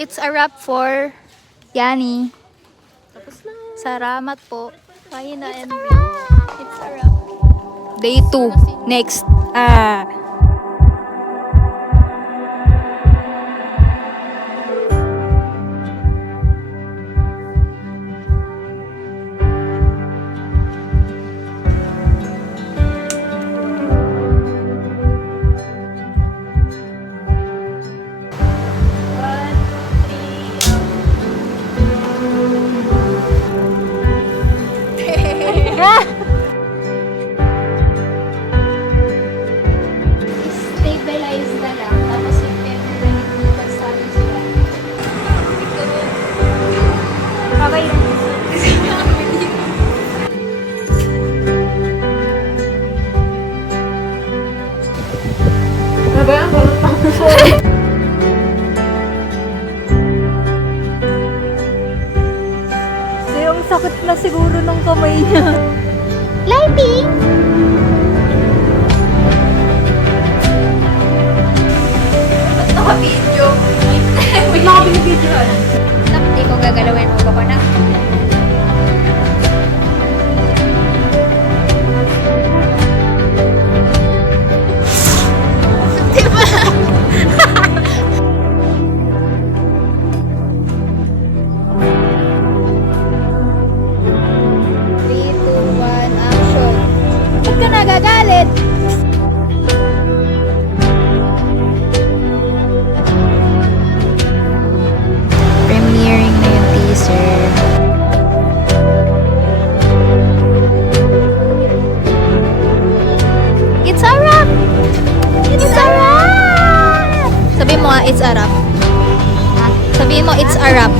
It's a wrap for Yani. Tapos na. Salamat po. Kaya na. It's a wrap. Day 2. Next. Stabilize na lang. Tapos if ever na hindi bastado sila. Okay. Sabi ang balutang ko. Ang sakit na siguro ng kamay niya. Lighting! Ba't naka-video? Wait lang ako binibidyoan. Dapat di ko gagalawin mo ba ko na? Diba? 3, 2, 1, action! Ba't ka nagagalit? Premiering na yung teaser. It's a wrap! It's a wrap! Sabi mo nga, it's a wrap. Ha? Sabihin mo, it's a wrap.